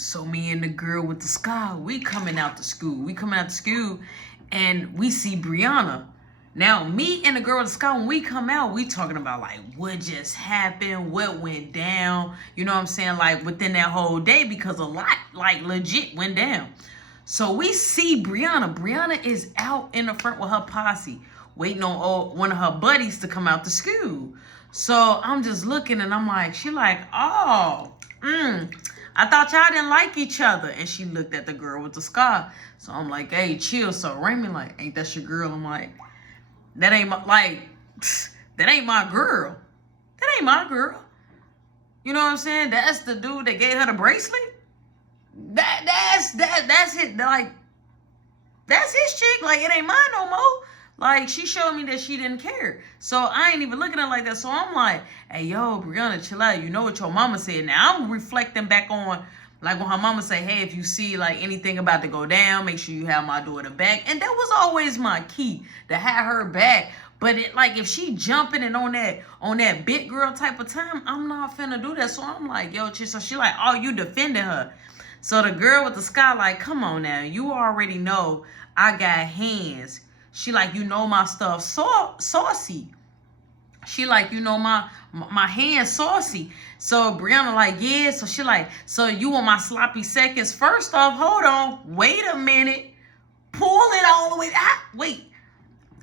So me and the girl with the scar, we coming out to school. We coming out to school and we see Brianna. Now, me and the girl with the scar, when we come out, we talking about like what just happened, what went down. You know what I'm saying? Like within that whole day, because a lot like legit went down. So we see Brianna. Brianna is out in the front with her posse, waiting on one of her buddies to come out to school. So I'm just looking and I'm like, she like, oh, I thought y'all didn't like each other. And she looked at the girl with the scar. So I'm like, hey, chill. So Raymond like, ain't that your girl? I'm like, that ain't my, like, that ain't my girl. That ain't my girl. You know what I'm saying? That's the dude that gave her the bracelet. That's it. Like, that's his chick. Like, it ain't mine no more. Like, she showed me that she didn't care. So I ain't even looking at it like that. So I'm like, hey, yo, Brianna, chill out. You know what your mama said. Now I'm reflecting back on, like, when her mama say, hey, if you see, like, anything about to go down, make sure you have my daughter back. And that was always my key, to have her back. But, it, like, if she jumping and on that big girl type of time, I'm not finna do that. So I'm like, yo, so she like, oh, you defending her. So the girl with the sky, like, come on now. You already know I got hands. She like, you know my stuff saucy. She like, you know my hands saucy. So Brianna like, yeah. So she like, so you want my sloppy seconds? First off, hold on. Wait a minute. Pull it all the way. Wait.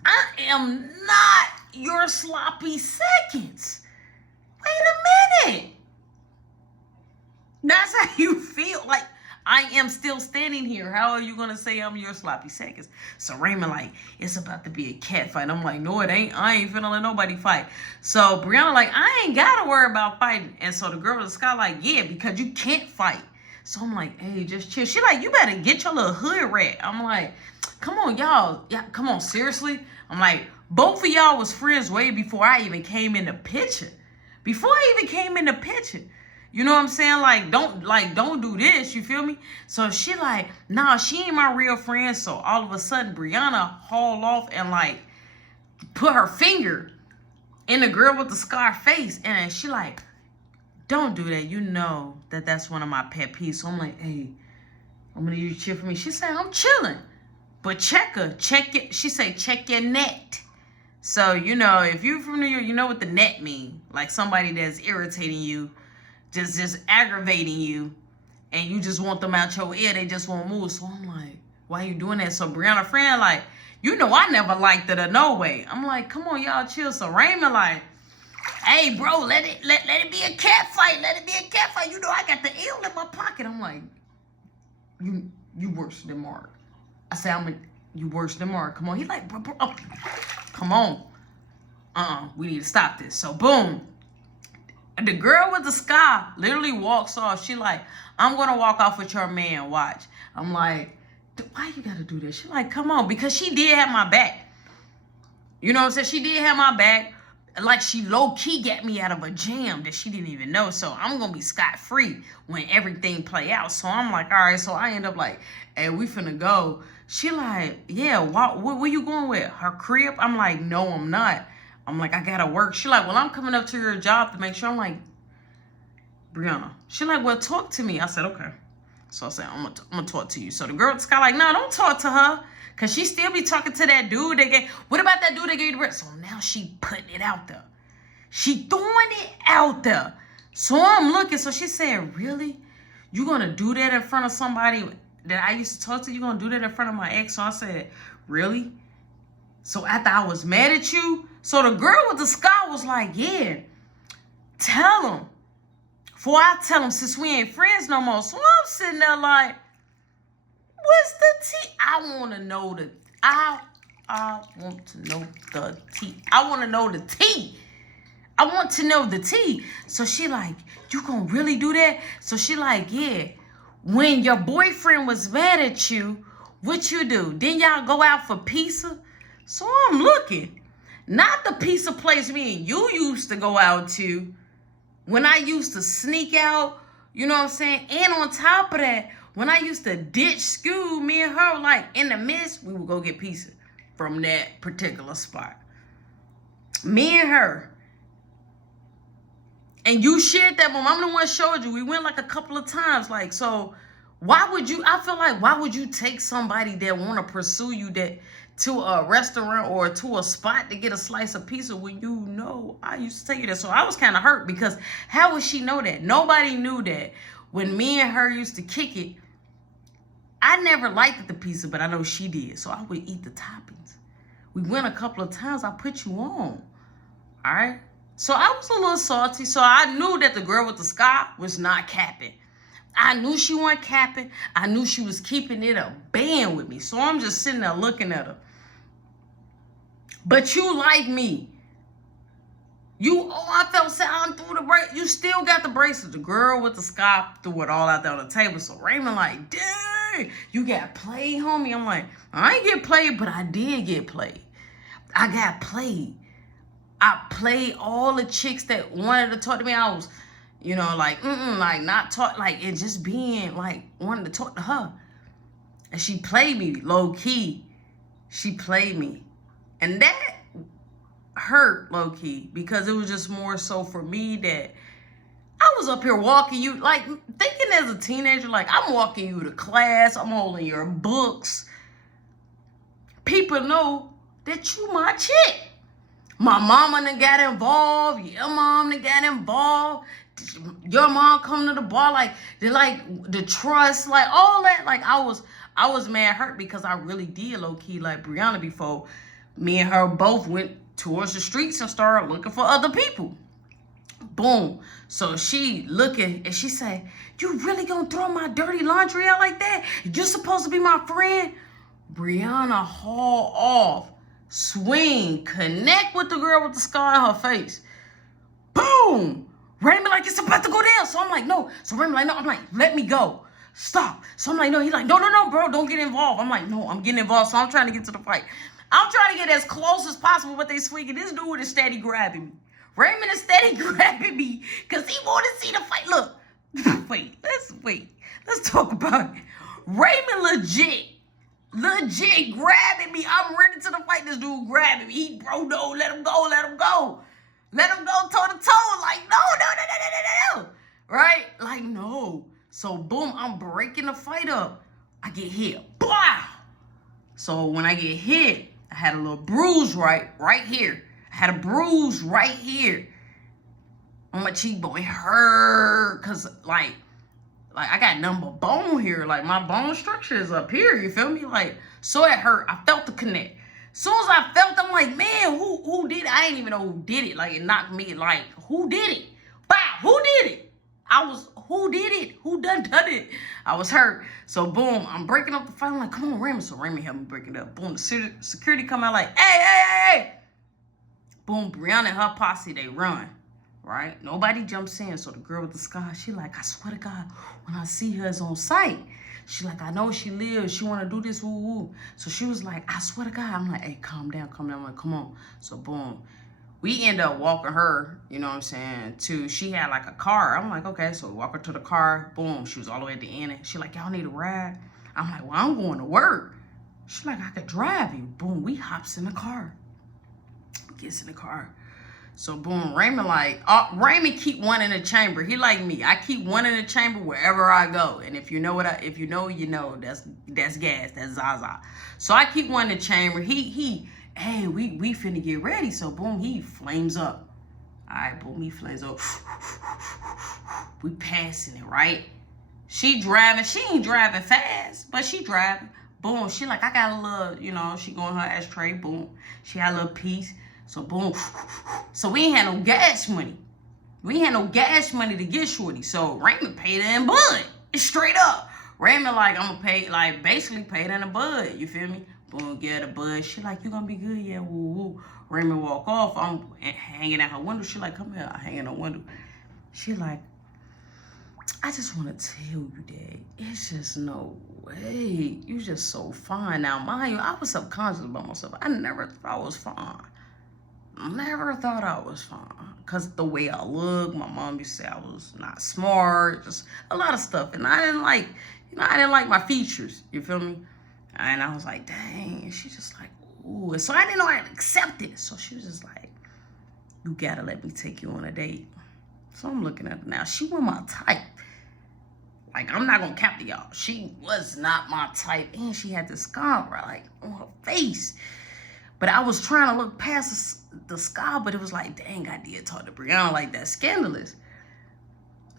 I am not your sloppy seconds. Wait a minute. That's how you feel. Like, I am still standing here. How are you going to say I'm your sloppy seconds? So Raymond like, it's about to be a cat fight. I'm like, no, it ain't. I ain't finna let nobody fight. So Brianna like, I ain't got to worry about fighting. And so the girl with the sky like, yeah, because you can't fight. So I'm like, hey, just chill. She like, you better get your little hood rat. I'm like, come on, y'all. Yeah, come on, seriously? I'm like, both of y'all was friends way before I even came in the picture. Before I even came in the picture. You know what I'm saying? Like, don't do this. You feel me? So she like, nah, she ain't my real friend. So all of a sudden, Brianna hauled off and like put her finger in the girl with the scar face. And she like, don't do that. You know that's one of my pet peeves. So I'm like, hey, I'm going to need you to chill for me. She said, I'm chilling. But check it. She said, check your net. So, you know, if you're from New York, you know what the net mean. Like somebody that's irritating you. Just aggravating you, and you just want them out your ear. They just won't move. So I'm like, why you doing that? So Brianna friend like, you know I never liked it or no way. I'm like, come on, y'all chill. So Raymond like, hey bro, let it be a cat fight. Let it be a cat fight. You know I got the eel in my pocket. I'm like, you worse than Mark. I said, you worse than Mark. Come on. He like, bro, come on. We need to stop this. So boom. The girl with the scar literally walks off. She like, I'm going to walk off with your man. Watch. I'm like, why you got to do this? She like, come on. Because she did have my back. You know what I'm saying? She did have my back. Like, she low-key got me out of a jam that she didn't even know. So I'm going to be scot-free when everything play out. So I'm like, all right. So I end up like, hey, we finna go. She like, yeah, where you going with? Her crib? I'm like, no, I'm not. I'm like, I gotta work. She like, well, I'm coming up to your job to make sure. I'm like, Brianna. She like, well, talk to me. I said, okay. So I said, I'm gonna talk to you. So the girl at the sky like, no, don't talk to her. Cause she still be talking to that dude that gave, what about that dude that gave you the bread? So now she putting it out there. She throwing it out there. So I'm looking. So she said, really? You gonna do that in front of somebody that I used to talk to? You gonna do that in front of my ex? So I said, really? So after I was mad at you, so the girl with the scar was like, yeah, tell him. Before I tell him, since we ain't friends no more. So I'm sitting there like, what's the tea? I want to know the tea. I want to know the tea. I want to know the tea. So she like, you gonna really do that? So she like, yeah. When your boyfriend was mad at you, what you do? Then y'all go out for pizza? So I'm looking. Not the pizza place me and you used to go out to. When I used to sneak out, you know what I'm saying? And on top of that, when I used to ditch school, me and her, like in the midst, we would go get pizza from that particular spot. Me and her. And you shared that moment. I'm the one that showed you. We went like a couple of times. Like, so why would you, I feel like, why would you take somebody that want to pursue you that to a restaurant or to a spot to get a slice of pizza when you know I used to tell you that? So I was kind of hurt because how would she know that? Nobody knew that. When me and her used to kick it, I never liked the pizza, but I know she did. So I would eat the toppings. We went a couple of times. I put you on. All right. So I was a little salty. So I knew that the girl with the scar was not capping. I knew she wasn't capping. I knew she was keeping it a band with me. So I'm just sitting there looking at her. But you like me. I felt sad through the bracelet. You still got the bracelet. The girl with the scar threw it all out there on the table. So Raymond like, dang, you got played, homie. I'm like, I ain't get played, but I did get played. I got played. I played all the chicks that wanted to talk to me. I was, like not talk, like, and just being like wanting to talk to her. And she played me low key. She played me. And that hurt low key because it was just more so for me that I was up here walking you, like thinking as a teenager, like I'm walking you to class, I'm holding your books. People know that you my chick. My mama done got involved. Your mom done got involved. Your mom come to the bar, like the trust, like all that. Like I was mad hurt because I really did low key like Brianna before. Me and her both went towards the streets and started looking for other people. Boom. So she looking and she say, "You really gonna throw my dirty laundry out like that? You're supposed to be my friend." Brianna haul off. Swing, connect with the girl with the scar on her face. Boom! Raymond like, it's about to go down. So I'm like, no. So Raymond like, no. I'm like, let me go. Stop. So I'm like, no. He's like, no, bro. Don't get involved. I'm like, no, I'm getting involved. So I'm trying to get to the fight. I'm trying to get as close as possible, but they swinging. This dude is steady grabbing me. Raymond is steady grabbing me because he want to see the fight. Look, wait. Let's talk about it. Raymond legit grabbing me. I'm ready to the fight. This dude grabbing me. No, let him go. Let him go toe to toe. Like, no. Right? Like, no. So, boom, I'm breaking the fight up. I get hit. Blah! So, when I get hit, I had a little bruise right here. I had a bruise right here on my cheekbone. It hurt because, like I got number bone here. Like my bone structure is up here. You feel me? Like, so it hurt. I felt the connect. Soon as I felt, I'm like, man, who did it? I didn't even know who did it. Like, it knocked me. Like, who did it? Wow, who did it? Who did it? Who done it? I was hurt. So boom, I'm breaking up the fight. I'm like, come on, Raymond. So Raymond helped me break it up. Boom, the security come out like, hey. Boom, Brianna and her posse, they run. Right? Nobody jumps in. So the girl with the scar, she like, I swear to God, when I see her, it's on sight. She like, I know she lives. She want to do this, woo. So she was like, I swear to God. I'm like, hey, calm down. I'm like, come on. So boom. We end up walking her, you know what I'm saying, she had like a car. I'm like, okay. So we walk her to the car. Boom. She was all the way at the end. She like, y'all need a ride? I'm like, well, I'm going to work. She like, I could drive you. Boom. We hops in the car. Gets in the car. So boom, Raymond Raymond keep one in the chamber. He like me. I keep one in the chamber wherever I go. And if you know you know, that's gas, that's Zaza. So I keep one in the chamber. Hey, we finna get ready. So boom, he flames up. All right, boom, he flames up. We passing it, right? She driving. She ain't driving fast, but she driving. Boom, she like, I got a little, she going her ashtray. Boom, she had a little piece. So boom. So we ain't had no gas money. We ain't had no gas money to get shorty. So Raymond paid her in bud. Straight up. Raymond like, I'm gonna pay, like basically paid her in the bud. You feel me? Boom, get the bud. She like, you gonna be good? Yeah, woo. Raymond walk off. I'm hanging out her window. She like, come here. I hang in her window. She like, I just want to tell you that it's just no way. You just so fine. Now, mind you, I was subconscious about myself. I never thought I was fine. Never thought I was fine. Because the way I look, my mom used to say I was not smart. Just a lot of stuff. And I didn't like my features. You feel me? And I was like, dang. And she just like, ooh. And so I didn't know how to accept it. So she was just like, you gotta let me take you on a date. So I'm looking at her now. She was my type. Like, I'm not gonna cap to y'all. She was not my type. And she had this scar, like, on her face. But I was trying to look past the scar, but it was like, dang, I did talk to Brianna like that. Scandalous.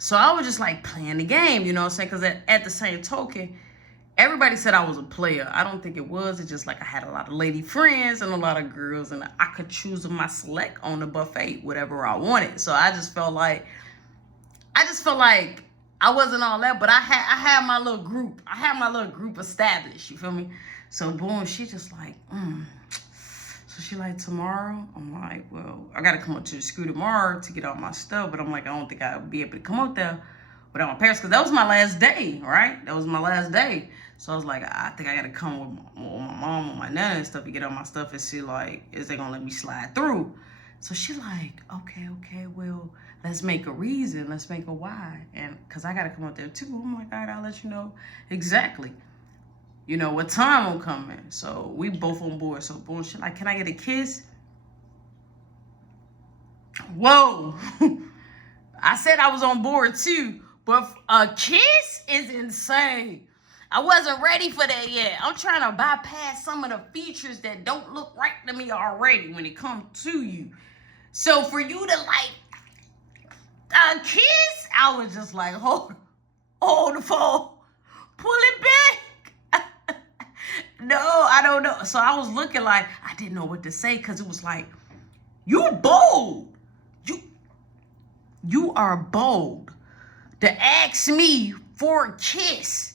So I was just like playing the game, you know what I'm saying? Because at the same token, everybody said I was a player. I don't think it was. It's just like I had a lot of lady friends and a lot of girls, and I could choose my select on the buffet, whatever I wanted. So I just felt like I wasn't all that, but I had my little group. I had my little group established, you feel me? So boom, she just like, So she like, tomorrow? I'm like, well, I gotta come up to the school tomorrow to get all my stuff, but I'm like, I don't think I'll be able to come up there without my parents, because that was my last day, right? That was my last day. So I was like, I think I gotta come with my mom or my nana and stuff to get all my stuff, and see like, is they gonna let me slide through? So she like, okay, well, let's make a reason, let's make a why, and because I gotta come up there too. I'm like, all right, I'll let you know exactly, you know, what time I'm coming. So we both on board. So boom, she like, can I get a kiss? Whoa. I said I was on board too, but a kiss is insane. I wasn't ready for that yet. I'm trying to bypass some of the features that don't look right to me already when it comes to you. So for you to like a kiss, I was just like, hold the phone, pull it back. No, I don't know. So I was looking like I didn't know what to say, because it was like, you bold. You are bold to ask me for a kiss.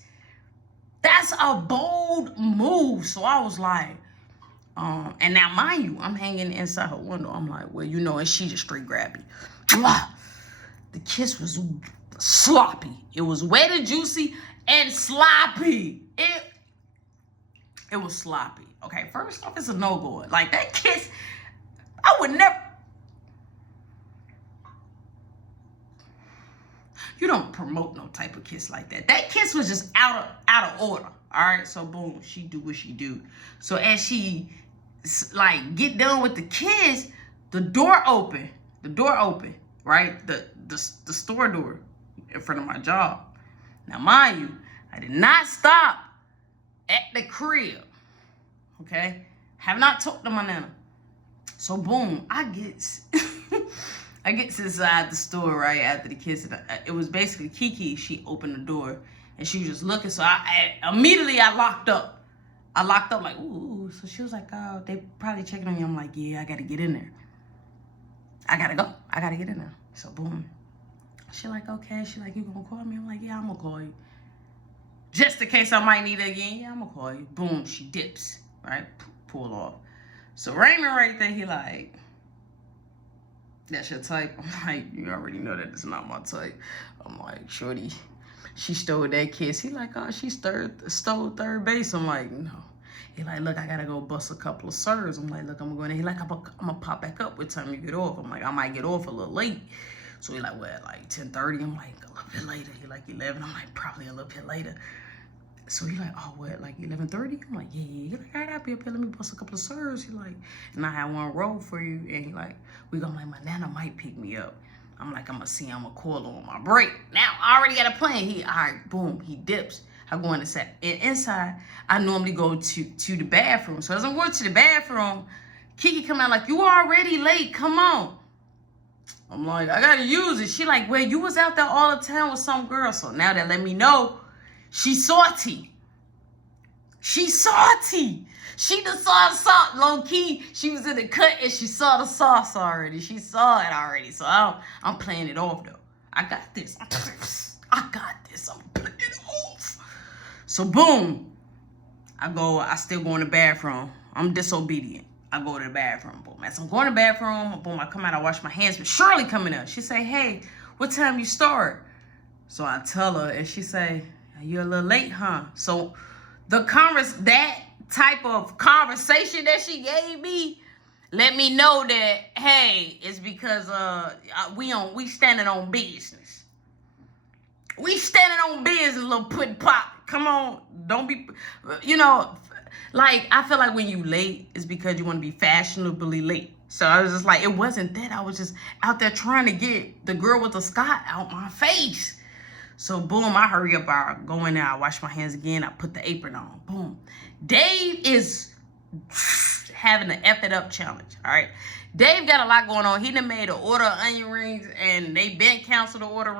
That's a bold move. So I was like, and now mind you, I'm hanging inside her window. I'm like, well, you know, and she just straight grabbed me. The kiss was sloppy. It was wet and juicy and sloppy. It was sloppy. Okay, first off, it's a no-go. Like, that kiss, I would never. You don't promote no type of kiss like that. That kiss was just out of order. All right, so boom, she do what she do. So as she like get done with the kiss, the door open, right? The store door in front of my job. Now, mind you, I did not stop at the crib. Okay, have not talked to my nana. So boom, I get inside the store right after the kiss. It was basically Kiki. She opened the door and she was just looking. So I immediately locked up. Like, ooh. So she was like, oh, they probably checking on you. I'm like, yeah, I gotta get in there. I gotta go. I gotta get in there. So boom. She like, okay. She like, you gonna call me? I'm like, yeah, I'm gonna call you. Just in case I might need it again. Yeah, I'm gonna call you. Boom. She dips. Right? Pull off. So Raymond right there, he like, that's your type? I'm like, you already know that it's not my type. I'm like, shorty, she stole that kiss. He like, oh, she stole third base. I'm like, no. He like, look, I gotta go bust a couple of serves. I'm like, look, I'm going in. He like, I'm gonna pop back up what time you get off. I'm like, I might get off a little late. So he like, well, like 10:30. I'm like, a little bit later. He like 11. I'm like, probably a little bit later. So he like, oh, what, like 11:30? I'm like, yeah. He like, all right, I'll be up here. Let me bust a couple of serves. He like, and I have one roll for you. And he like, we gonna like, my nana might pick me up. I'm like, I'm gonna see, I'm gonna call on my break. Now, I already got a plan. He, all right, boom, he dips. I go in the set. And inside, I normally go to the bathroom. So as I'm going to the bathroom, Kiki come out like, you already late, come on. I'm like, I gotta use it. She like, well, you was out there all the time with some girl. So now that let me know, she's salty. She's salty. She done saw the salt, low key. She was in the cut and she saw the sauce already. She saw it already. So I'm playing it off though. I got this. I got this. I'm playing it off. So boom. I still go in the bathroom. I'm disobedient. I go to the bathroom. Boom. As I'm going to the bathroom, boom, I come out, I wash my hands. But Shirley coming up. She say, hey, what time you start? So I tell her and she say, you're a little late, huh? So that type of conversation that she gave me let me know that, hey, it's because we standing on business. We standing on business, little put pop. Come on, don't be, you know, Like, I feel like when you late, it's because you want to be fashionably late. So I was just like, it wasn't that. I was just out there trying to get the girl with the Scott out my face. So boom, I hurry up, I go in there, I wash my hands again, I put the apron on. Boom. Dave is having the F it up challenge. All right. Dave got a lot going on. He done made an order of onion rings, and they been canceled the order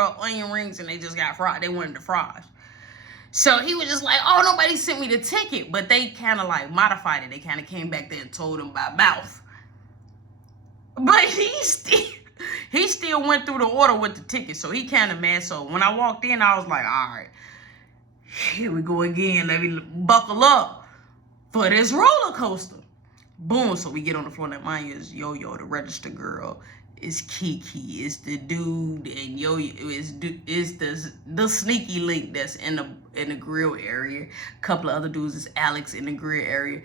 of onion rings, and they just got fried. They wanted the fries. So he was just like, oh, nobody sent me the ticket. But they kind of like modified it. They kind of came back there and told him by mouth. But he still went through the order with the ticket. So he kind of mad. So when I walked in, I was like, all right, here we go again. Let me buckle up for this roller coaster. Boom. So we get on the floor. Now, mind you, is Yo-Yo, the register girl. It's Kiki. It's the dude, and Yo-Yo is the sneaky link that's in the grill area. A couple of other dudes is Alex in the grill area.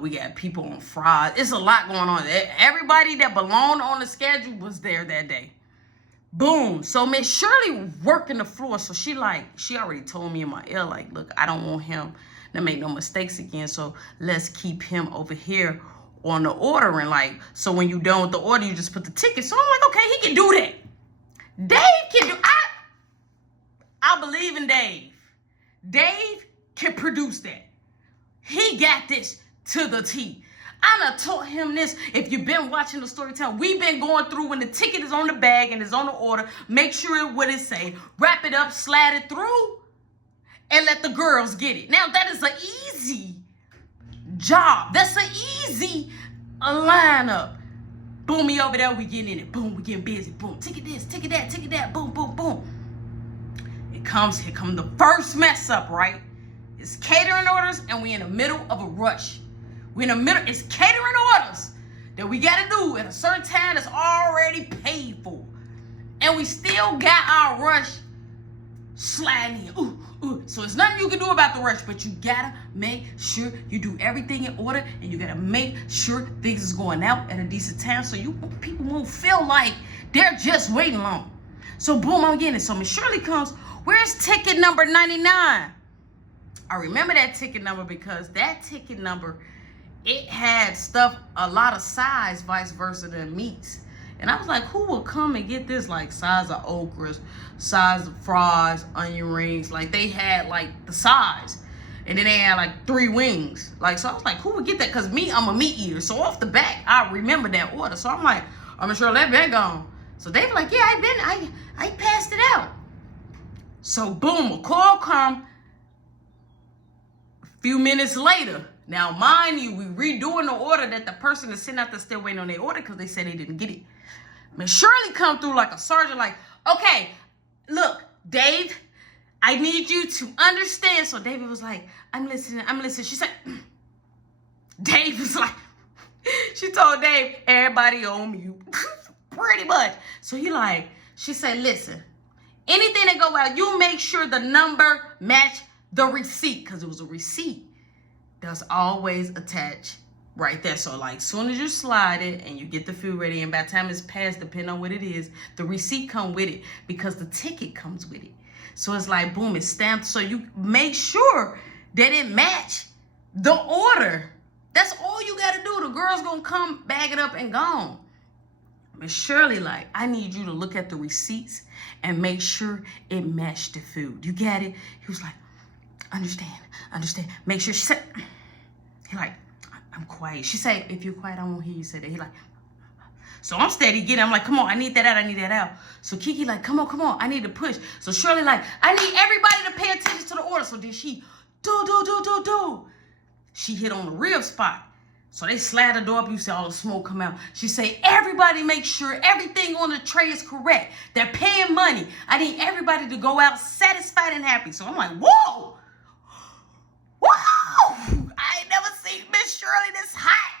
We got people on fries. It's a lot going on. Everybody that belonged on the schedule was there that day. Boom. So Miss Shirley working the floor. So she already told me in my ear, like, look, I don't want him to make no mistakes again. So let's keep him over here on the ordering. Like, so when you done with the order, you just put the ticket. So I'm like, okay, he can do that. Dave can do. I believe in Dave. Dave can produce that. He got this to the T. I done taught him this. If you've been watching the story time, we've been going through when the ticket is on the bag and is on the order. Make sure what it say. Wrap it up, slide it through, and let the girls get it. Now, that is an easy job. That's an easy lineup. Boom, me over there, we getting in it. Boom, we getting busy. Boom, ticket this, ticket that, ticket that. Boom, boom, boom. Here comes the first mess up, right? It's catering orders, and we in the middle of a rush. We in the middle, it's catering orders that we got to do at a certain time that's already paid for. And we still got our rush sliding in. So it's nothing you can do about the rush, but you gotta make sure you do everything in order, and you gotta make sure things is going out at a decent time, so people won't feel like they're just waiting long. So boom, I'm getting it. So Miss Shirley comes. Where's ticket number 99? I remember that ticket number because that ticket number, it had stuff a lot of size, vice versa, than meats. And I was like, who will come and get this, like, size of okras, size of fries, onion rings? Like, they had, like, the size. And then they had, like, 3 wings. Like, so I was like, who would get that? Because me, I'm a meat eater. So off the back, I remember that order. So I'm like, I'm sure that been gone. So they were like, yeah, I passed it out. So boom, a call come a few minutes later. Now, mind you, we redoing the order that the person is sitting out there still waiting on their order because they said they didn't get it. Miss Shirley come through like a sergeant, like, okay, look, Dave, I need you to understand. So David was like, I'm listening. She said, Dave was like, she told Dave, everybody on mute, pretty much. So she said, listen, anything that go out, you make sure the number match the receipt, because it was a receipt that's always attached right there. So like soon as you slide it and you get the food ready, and by the time it's passed, depending on what it is, the receipt come with it because the ticket comes with it. So it's like, boom, it's stamped. So you make sure that it match the order. That's all you got to do. The girl's going to come, bag it up, and gone. Miss Shirley, like, I need you to look at the receipts and make sure it matched the food. You got it? He was like, understand. Make sure. She said, he like, I'm quiet. She said, if you're quiet, I won't hear you say that. He like, so I'm steady getting. I'm like, come on, I need that out. So Kiki like, come on, I need to push. So Shirley like, I need everybody to pay attention to the order. So then she do. She hit on the real spot. So they slide the door up. You see all the smoke come out. She say, everybody make sure everything on the tray is correct. They're paying money. I need everybody to go out satisfied and happy. So I'm like, whoa. I ain't never seen Miss Shirley this hot.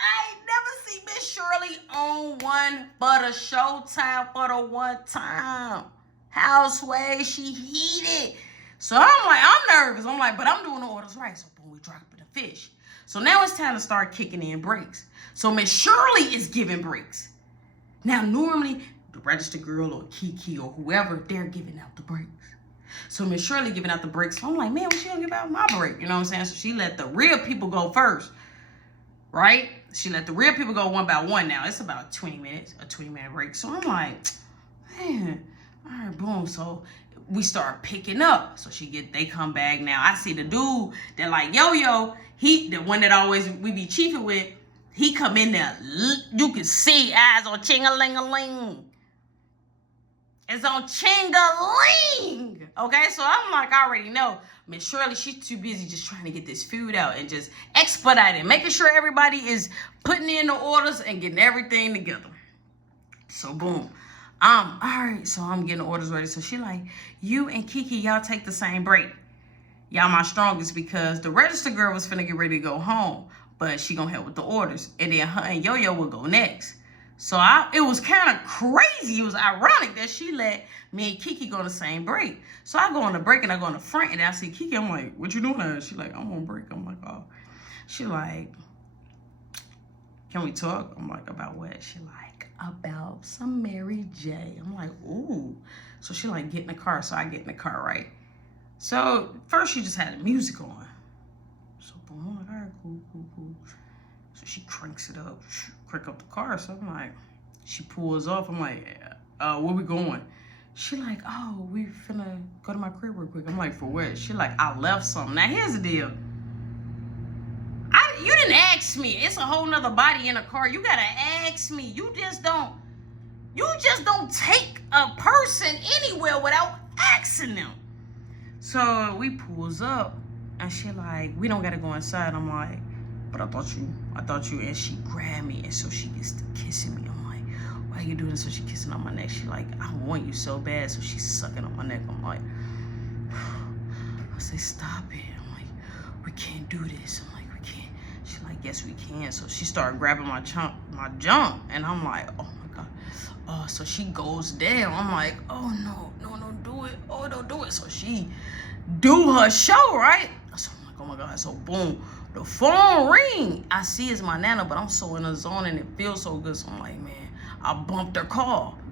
I ain't never seen Miss Shirley on one for the showtime for the one time. Houseway, she heated. So I'm like, I'm nervous. I'm like, but I'm doing the orders right. So boom, we dropping the fish. So now it's time to start kicking in breaks. So Miss Shirley is giving breaks. Now normally the register girl or Kiki or whoever, they're giving out the breaks. So Miss Shirley giving out the break. So I'm like, man, what she gonna give out my break? You know what I'm saying? So she let the real people go first, right? She let the real people go one by one now. It's about 20 minutes, a 20-minute break. So I'm like, man, all right, boom. So we start picking up. So they come back now. I see the dude that like Yo-Yo, the one that always we be chiefing with, he come in there. You can see eyes on ching-a-ling-a-ling. It's on ching-a-ling. Okay, so I'm like, I already know. Miss Shirley, she's too busy just trying to get this food out and just expedite it, making sure everybody is putting in the orders and getting everything together. So boom. All right, so I'm getting the orders ready. So she like, you and Kiki, y'all take the same break. Y'all my strongest, because the register girl was finna get ready to go home, but she gonna help with the orders. And then her and Yo-Yo will go next. So it was kind of crazy. It was ironic that she let me and Kiki go on the same break. So I go on the break and I go in the front and I see Kiki. I'm like, what you doing? She like, I'm on break. I'm like, oh. She like, can we talk? I'm like, about what? She like, about some Mary J. I'm like, ooh. So she like, get in the car. So I get in the car, right? So first she just had the music on. So boom, I'm like, all right, cool. So she cranks it up, crank up the car. So I'm like, she pulls off. I'm like, where we going? She like, oh, we finna go to my crib real quick. I'm like, for what? She like, I left something. Now here's the deal. You didn't ask me. It's a whole nother body in a car. You gotta ask me. You just don't take a person anywhere without asking them. So we pulls up and she like, we don't gotta go inside. I'm like, but I thought you, and she grabbed me, and so she gets to kissing me. I'm like, why you doing this? So she kissing on my neck. She like, I want you so bad. So she's sucking on my neck. I'm like, I say, stop it. I'm like, we can't do this. I'm like, we can't. She like, yes, we can. So she started grabbing my junk, and I'm like, oh my God. Oh, so she goes down. I'm like, oh no, don't do it. Oh, don't do it. So she do her show, right? So I'm like, oh my God. So boom. The phone ring. I see it's my nana, but I'm so in the zone and it feels so good. So I'm like, man, I bumped her call.